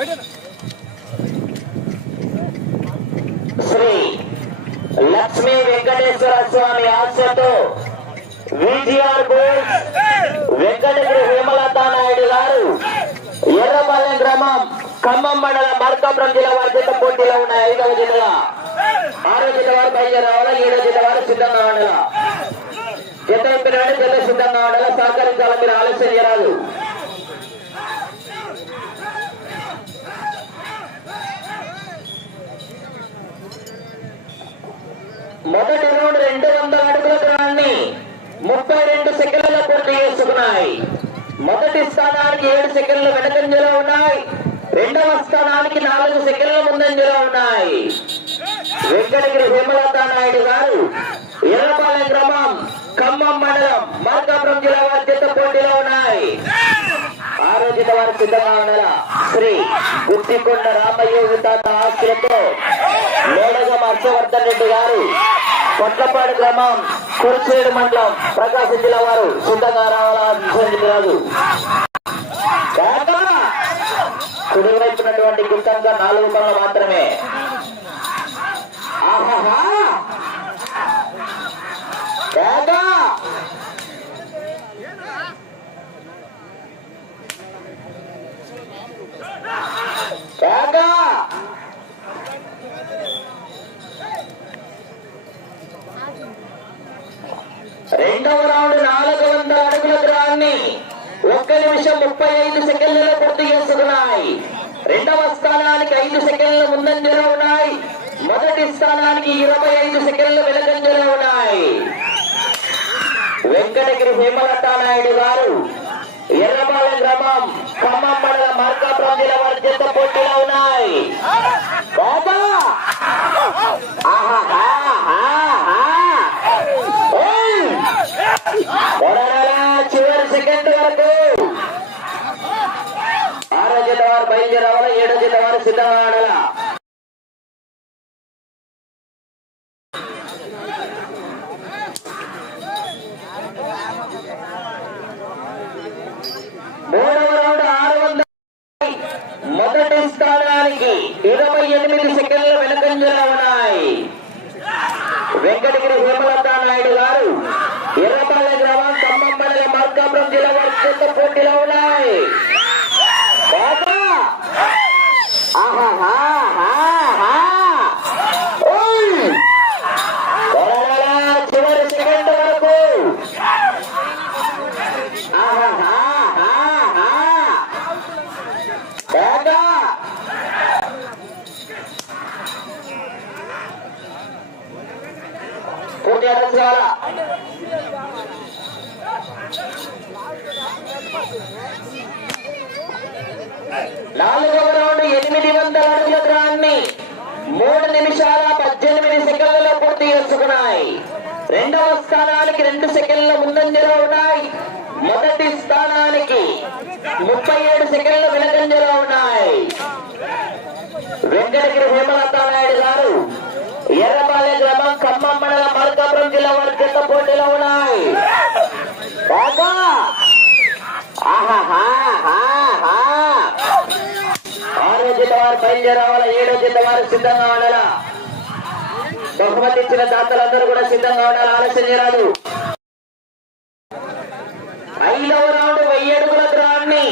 శ్రీ లక్ష్మీ వెంకటేశ్వర స్వామి ఆశతో VGR gold Venkatagiri Hemalatha Naidu గారు ఎర్రపాలెం గ్రామం ఖమ్మం మండలం మార్కాపురం జిల్లా వారి చేత పోటీలో ఉన్నాయి. 5వ జిల్లా 6వ జిల్లా వారు బయలుదేరావాలా, 7వ జిల్లా వారు సిద్ధంగా ఉండాలా. జత ఎంపినాడు, జత సిద్ధంగా ఉండాలా. సహకరించాలా, మీరు ఆలస్యం చేయరాదు. మొదటి రౌండ్ 200 అడుగుల దూరాన్ని 32 సెకండ్లలో పూర్తి చేసుకున్నాయి. మొదటి స్థానానికి 7 సెకండ్లు వెనకంజలో ఉన్నాయి. రెండవ స్థానానికి 4 సెకండ్ల ముందంజలో ఉన్నాయి. వెంకటగిరి హేమలతా నాయుడు గారు ఎర్రపాలెం గ్రామం ఖమ్మం మండలం మార్కాపురం జిల్లా వారి చేత పోటీలో ఉన్నాయి. 6వ జిల్లా వారు సిద్ధంగా ఉండాలా. శ్రీ గుత్తికొండ రామయ్య తాత ఆశ్రతో మేడగం హర్షవర్ధన్ రెడ్డి గారు కొట్లపాడు గ్రామం కురిచేడు మండలం ప్రకాశం జిల్లా వారు సిద్ధంగా రావాలా. కుడి వైపునటువంటి గుర్తంగా 4 పనులు మాత్రమే. ఆహాహా రెండవ రౌండ్ 400 అడుగుల దూరాన్ని 1 నిమిషం 35 సెకండ్లలో పూర్తి చేసుకున్నాయి. రెండవ స్థానానికి 5 సెకండ్ల ముందంజలో ఉన్నాయి. మొదటి స్థానానికి 25 సెకండ్ల వెనకంజలో ఉన్నాయి. వెంకటగిరి హేమలతా నాయుడు గారు ఎర్రపాలెం గ్రామం ఖమ్మం మండలం మార్కాపురం జిల్లా వారి చేత పోటీలో ఉన్నాయి. చివరి సెకండ్ వరకు 6వ జిల్లా వారు బయలుదేరావాలా, 7వ జిల్లా వారు సిద్ధంగా ఆడాలా. మూడవ రౌండ్ 600. మొదటి స్థానానికి 28 సెకండ్ల వెనకంజలో ఉన్నాయి. వెంకటగిరి హేమలతా నాయుడు గారు ఎర్రపాలెం గ్రామం ఖమ్మం మండలం మార్కాపురం జిల్లా వారి చేత పోటీలో ఉన్నాయి. చివరి సెకండ్ వరకు పూర్తి అడగాల. 4వ రౌండ్ 800 అడుగుల దూరాన్ని 3 నిమిషాల 18 సెకండ్లలో పూర్తి చేసుకున్నాయి. రెండవ స్థానానికి 2 సెకండ్ల ముందంజలో ఉన్నాయి. మొదటి స్థానానికి 37 సెకండ్ల వెనకంజలో ఉన్నాయి. వెంకటగిరి హేమలతా నాయుడు గారు ఎర్రపాలెం గ్రామం ఖమ్మం మండలం మార్కాపురం జిల్లా వారి చేత పోటీలో ఉన్నాయి. 6వ జిల్లా వారు బయలుదేరావాలా, 7వ జిల్లా వారు సిద్ధంగా ఉండాలా. బహుమతి ఇచ్చిన దాతలందరూ కూడా సిద్ధంగా ఉండాలి, ఆలస్యం చేయరాదు. 5వ రౌండ్ 1000 అడుగుల దూరాన్ని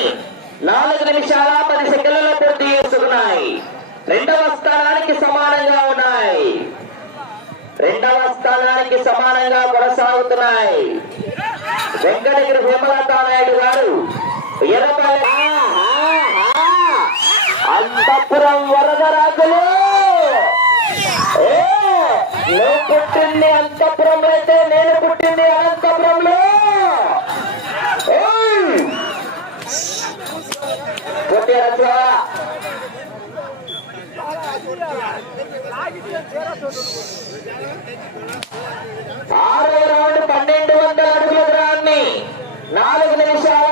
4 నిమిషాల 10 సెకండ్లలో పూర్తి చేసుకున్నాయి. రెండవ స్థానానికి సమానంగా ఉన్నాయి. రెండవ స్థానానికి సమానంగా కొనసాగుతున్నాయి. వెంకటగిరి హేమలతా నాయుడు గారు అంతఃపురం వరదరాజులు. నువ్వు పుట్టింది అంతఃపురంలో అయితే నేను పుట్టింది అనంతపురంలో. ఆరవ రౌండ్ 1200 అడుగుల దూరాన్ని 4 నిమిషాల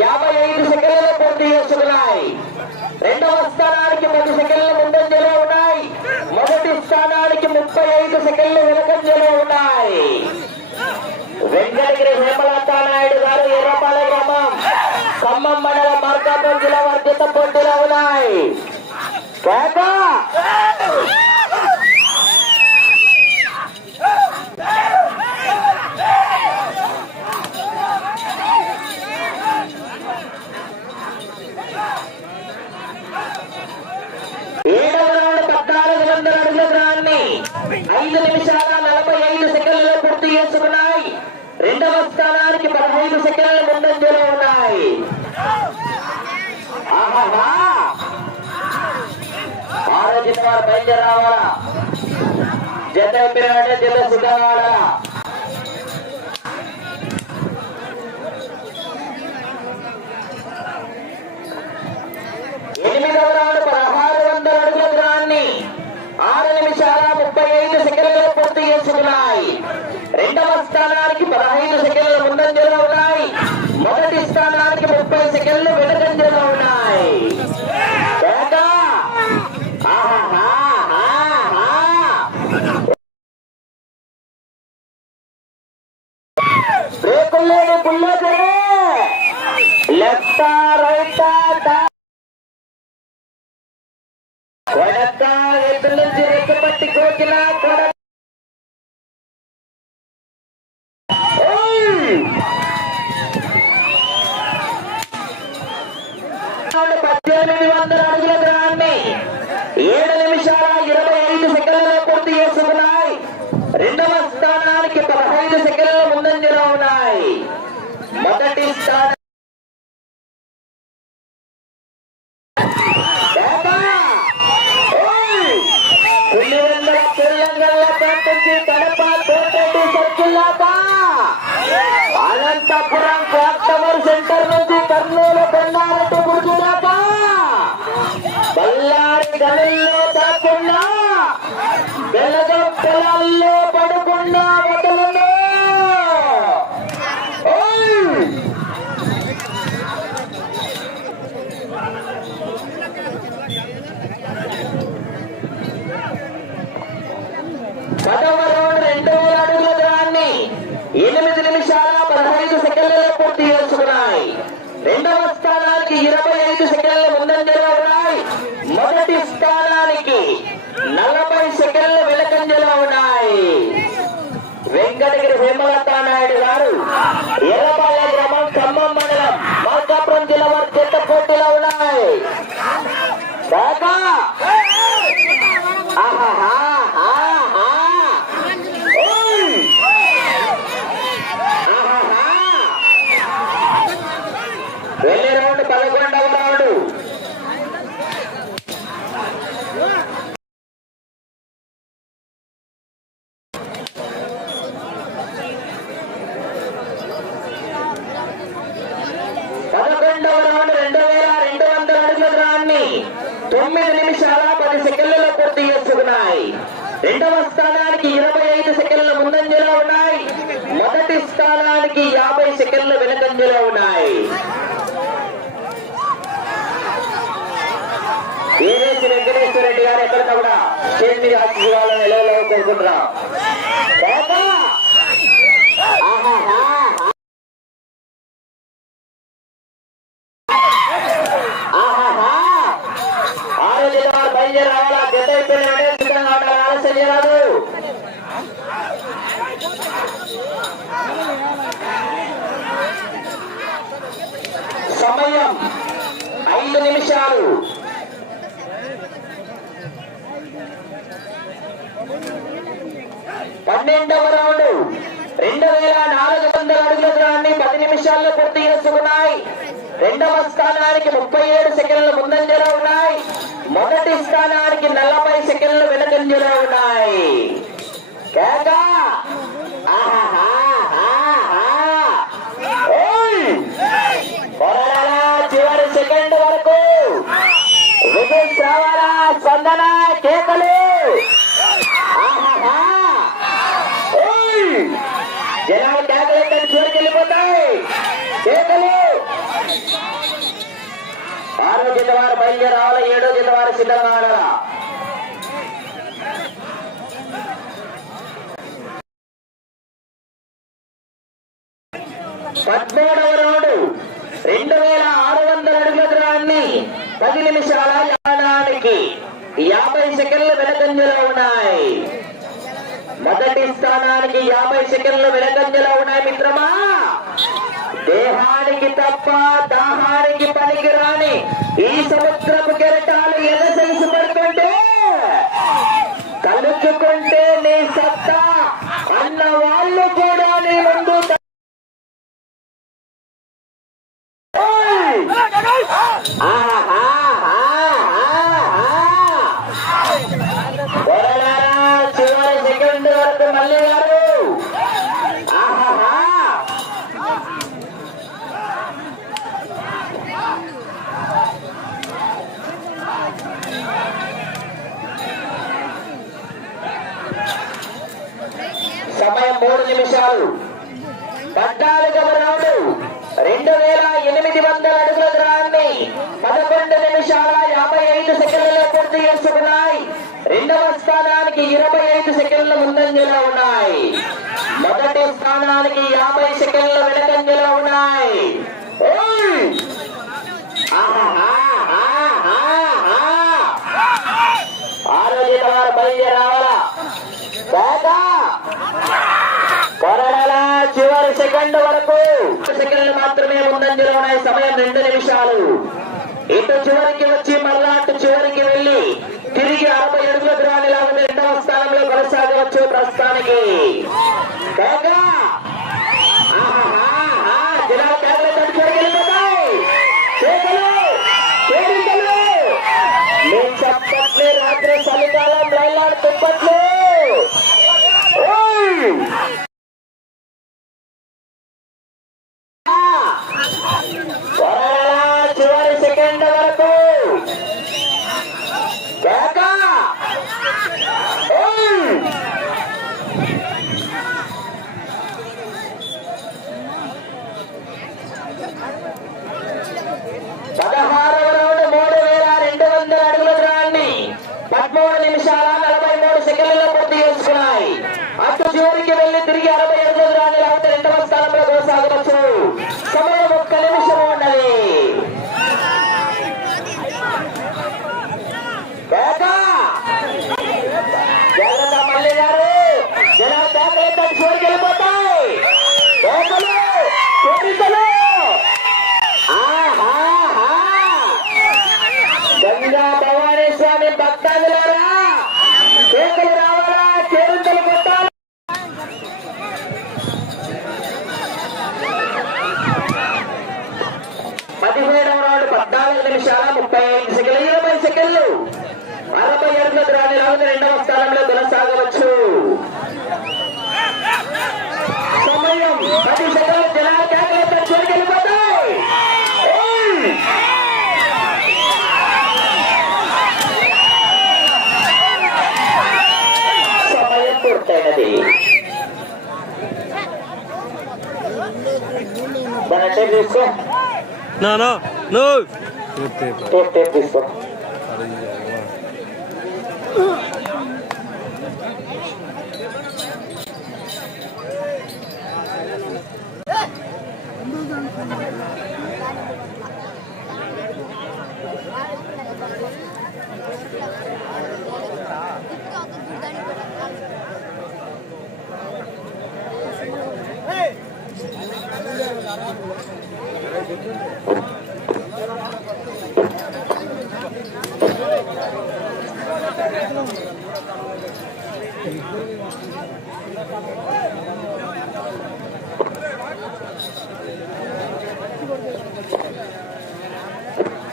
55 సెకండ్లలో పూర్తి చేసుకున్నాయి. రెండవ స్థానానికి 10 సెకండ్ల ముందంజలో ఉన్నాయి. మొదటి స్థానానికి 35 సెకండ్లు వెనకంజలో ఉన్నాయి. వెంకటగిరి హేమలతా నాయుడు గారు ఎర్రపాలెం గ్రామం ఖమ్మం మండలం మార్కాపురం జిల్లా వారి చేత పోటీలో ఉన్నాయి. 5 నిమిషాల 45 సెకండ్లలో పూర్తి చేసుకున్నాయి. రెండవ స్థానానికి 15 సెకండ్ల ముందంజలో ఉన్నాయి. ఆరోగ్య వారు బయలుదేరి రావాలా, జత అయిపోయిన జత సిద్ధం కావాలా. ఎనిమిదవ రౌండ్ 1600 అడుగుల దూరాన్ని 6 నిమిషాల 35 సెకండ్లలో పూర్తి చేసుకున్నాయి. రెండవ స్థానానికి 15 సెకండ్ల ముందంజలో ఉన్నాయి. మొదటి స్థానానికి 30 సెకండ్లు వెనుకంజలో ఉన్నాయి. బ్రేకుల్లోని బుల్లెట్ లెఫ్ట్ రైట్ కొడక ఎద్దు నుంచి రెక్కబట్టి కోకిన కొడక 1800 అడుగుల దూరాన్ని 7 నిమిషాల 25 సెకండ్లలో పూర్తి చేసుకున్నాయి. రెండవ స్థానానికి 15 సెకండ్ల ముందంజలో ఉన్నాయి. మొదటి స్థానం కడప కోటరెడ్డి సర్కిల్ దాకా అనంతపురం క్లాక్ టవర్ సెంటర్ నుంచి కర్నూలు కొండారెడ్డి గుర్తు దాకా బళ్ళారి గనుల్లో దాక్కున్నా బెల్లగం పొలాల్లో పడుకున్నా వదలను. పదవ రౌండ్ 2000 అడుగుల దూరాన్ని 8 నిమిషాల 15 సెకండ్లలో పూర్తి చేసుకున్నాయి. రెండవ స్థానానికి 25 సెకండ్ల ముందంజలో ఉన్నాయి. మొదటి స్థానానికి 40 సెకండ్ల వెనుకంజలో ఉన్నాయి. వెంకటగిరి హేమలతా నాయుడు గారు ఎర్రపాలెం గ్రామం ఖమ్మం మండలం మార్కాపురం జిల్లా వారి చెత్త పోటీలో ఉన్నాయి. వెళ్ళే రౌండ్ 11వ రౌండ్. పదకొండవ రౌండ్ 2200 అడుగుల దూరాన్ని 9 నిమిషాల 10 సెకండ్లలో పూర్తి చేసుకున్నాయి. రెండవ స్థానానికి 25 సెకండ్ల ముందంజలో ఉన్నాయి. మొదటి స్థానానికి 50 సెకండ్ల వెనుకంజలో ఉన్నాయి. ఏదేసి వెంకటేశ్వర రెడ్డి గారు ఎక్కడికి కూడా స్టేజ్ మీద ఆశీర్వాదాలను నిలవలో కోరుకుంటున్నాం. ఆరోగ్య వారు బయలుదేరి రావాలా, గత అయిపోయిన సిద్ధంగా ఉండాలి, ఆలస్యం చేయరాదు. సమయం 5 నిమిషాలు. పన్నెండవ రౌండ్ 2400 అడుగుల దూరాన్ని 10 నిమిషాల్లో పూర్తి చేసుకున్నాయి. రెండవ స్థానానికి 37 సెకండ్ల ముందంజలో ఉన్నాయి. మొదటి స్థానానికి 40 సెకండ్లు వెనుకంజలో ఉన్నాయి. చివరి సెకండ్ వరకు విజిల్స్ రావాలా, స్పందన కేకలు. జనాలు కేకలు చివరికి వెళ్ళిపోతాయి. కేకలు. 6వ జత వారు బయలుదేరి రావాలా, 7వ జత వారు సిద్ధంగా ఆడాలా. పద్మూడవ రౌండ్ 2600 అడుగుల దూరాన్ని 10 నిమిషాల యానానికి 50 సెకండ్లు వెనకంజలో ఉన్నాయి. మొదటి స్థానానికి 50 సెకండ్లు వెనకంజలో ఉన్నాయి మిత్రమా. దేహానికి తప్ప దాహానికి పనికిరాని ఈ సముద్రపు కెరటాలు ఎదసెలుసు పడుతుంటే తలుచుకుంటే నీ సత్తా అన్న వాళ్ళు కూడా నీ ముందు చివరి సెకండ్ వరకు మళ్ళీ గారు సమయం 3 నిమిషాలు 14వ రౌండ్ 2800 అడుగుల దూరాన్ని 11 నిమిషాల 55 సెకండ్లలో పూర్తి చేసుకున్నాయి. రెండవ స్థానానికి 25 సెకండ్ల ముందంజలో ఉన్నాయి. మొదటి స్థానానికి 50 సెకండ్ల వెనకంజలో ఉన్నాయి. ఆరోగ్య వారు బయలుదేరి రావాలా. కొరడాల చివరి సెకండ్ వరకు సెకండ్లు మాత్రమే ముందంజలో ఉన్నాయి. సమయం 2 నిమిషాలు. ఇటు చివరికి వచ్చి మళ్ళా అటు చివరికి వెళ్లి తిరిగి 60 అడుగుల దూరాన్ని లాగుంది. రెండవ స్థానంలో కొనసాగవచ్చు ప్రస్తుతానికి. జనాలు కేకలు తడి చివరికి వెళ్ళిపోతాయి. మీ చప్పట్లు రాత్రి చలికాలం రైలాడు తుప్పట్లు. చివరి సెకండ్ వరకు 16వ రౌండ్ 3200 అడుగుల దూరాన్ని 13 నిమిషాల 43 సెకండ్లలో పూర్తి చేసుకున్నాయి. అటు చివరికి వెళ్లి తిరిగి 60 అడుగుల దూరాన్ని లాగితే రెండవ స్థానంలో కొనసాగవచ్చు. సమయం 1 నిమిషం ఉన్నది. జాగ్రత్త మళ్ళీ గారు. జనాలు జాగ్రత్త చివరికి వెళ్ళిపోతాయి. గంగా భవానీ స్వామి భక్తాదులారా కేకలు రావాలా, చేరుంతలు కొట్టాలి. పదిహేడవ రౌండ్ 14 నిమిషాల 35 సెకండ్లు 20 సెకండ్లు 60 అడుగుల దూరాన్ని లాగితే రెండవ స్థానంలో కొనసాగవచ్చు. సమయం 10 సెకండ్లు. జనాలు కేకలు చివరికి వెళ్ళిపోతాయి. సమయం పూర్తయినది. తీసుకో తీసుకో.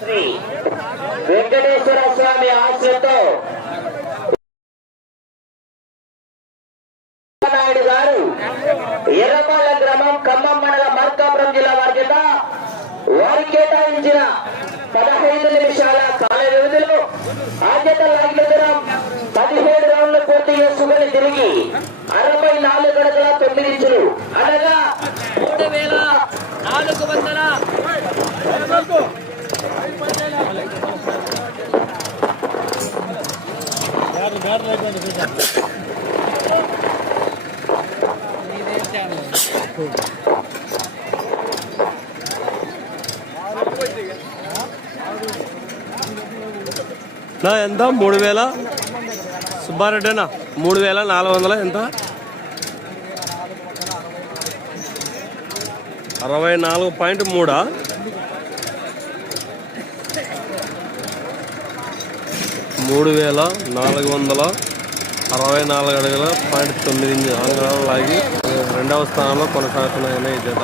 శ్రీ వెంకటేశ్వర స్వామి ఆశ్రయంతో నాయుడు గారు ఎర్రపాల గ్రామం ఖమ్మం మండలం మార్కాపురం జిల్లా వారి చేత వారి కేటాయించిన 15 నిమిషాల కాల వ్యవధిలో ఆద్యత లాగిన దూరం 17 రౌండ్లు పూర్తి చేసుకుని తిరిగి 64 గడకల 9 ఇంచులు అనగా 3400 14 నా ఎంత 3000 సుబ్బారెడ్డినా 3400 ఎంత 64.3 3464 అడుగుల 0.9 అంగుళాలు లాగి రెండవ స్థానంలో కొనసాగుతున్నాయని ఈ జత.